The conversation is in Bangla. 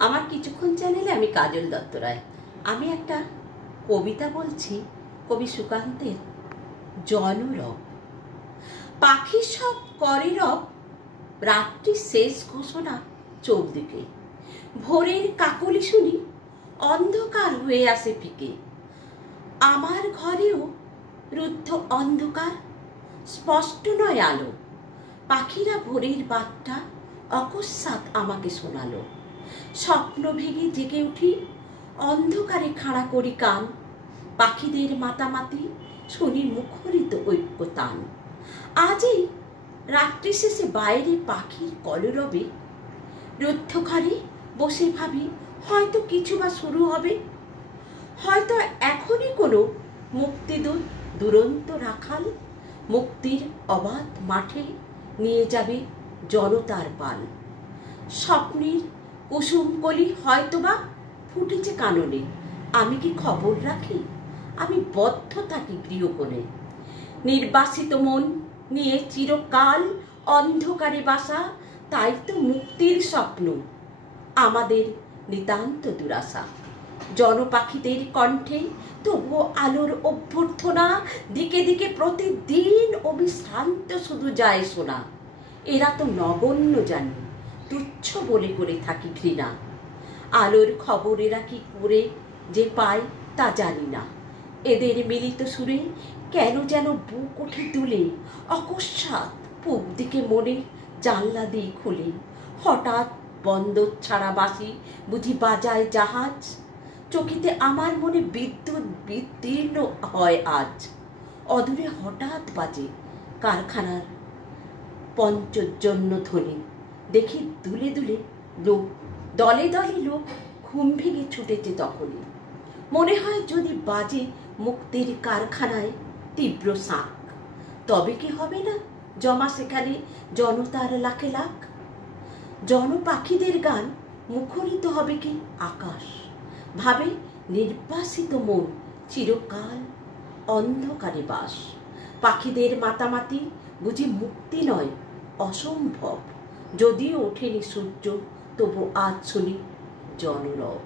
আমার কিছুক্ষণ চ্যানেলে আমি কাজল দত্ত রায়। আমি একটা কবিতা বলছি, কবি সুকান্তের জনরব। পাখি সব করে রব, রাত্রি শেষ ঘোষণা চৌদিকে। ভোরের কাকলি শুনি, অন্ধকার হয়ে আসে ফিকে। আমার ঘরেও রুদ্ধ অন্ধকার, স্পষ্ট নয় আলো। পাখিরা ভোরের বার্তা অকস্মাৎ আমাকে শোনালো। স্বপ্ন ভেঙে জেগে উঠি, অন্ধকারে খাড়া করি কান। পাখিদের মাতামাতি শুনি মুখরিত ঐক্যতান। আজই রাত্রি শেষে বাইরে পাখির কলরবে, রুদ্ধ ঘরে বসে ভাবি হয়তো কিছু বা শুরু হবে। হয়তো এখনই কোনো মুক্তিদূত দুরন্ত রাখাল মুক্তির অবাধ মাঠে নিয়ে যাবে জনতার পাল। স্বপ্নের কুসুমকলি হয়তোবা ফুটেছে কাননে। আমি কি খবর রাখি? আমি বদ্ধ থাকি গৃহকোণে। নির্বাসিত মন নিয়ে চিরকাল অন্ধকারে বাসা, তাই তো মুক্তির স্বপ্ন আমাদের নিতান্ত দুরাশা। জনপাখিদের কণ্ঠে তবুও আলোর অভ্যর্থনা, দিকে দিকে প্রতিদিন অবিশ্রান্ত শুধু যায় শোনা। এরা তো নগণ্য জানি, তুচ্ছ বলে করে থাকি ঘৃণা। আলোর খবর এরা কি করে যে পায় তা জানি না। এদের মিলিত সুরে কেন যেন বুক ওঠে তুলে, অকস্মাৎ পূব দিকে মনে জানলা দিয়ে খুলে। হঠাৎ বন্দর ছাড়া বাসি বুঝি বাজায় জাহাজ। চকিতে আমার মনে বিদ্যুৎ বিদীর্ণ হয় আজ। অদূরে হঠাৎ বাজে কারখানার পঞ্চজন্য ধ্বনি। দেখি দুলে দুলে লোক, দলে দলে লোক ঘুম ভেঙে ছুটেছে তখনই। মনে হয় যদি বাজে মুক্তির কারখানায় তীব্র শাঁখ, তবে কি হবে না জমা সেখানে জনতার লাখে লাখ। জনপাখিদের গান মুখরিত হবে কি আকাশ, ভাবে নির্বাসিত মন চিরকাল অন্ধকারে বাস। পাখিদের মাতামাতি বুঝি মুক্তি নয় অসম্ভব। যদিও ওঠেনি সূর্য, তবু আজ শুনি জনরব।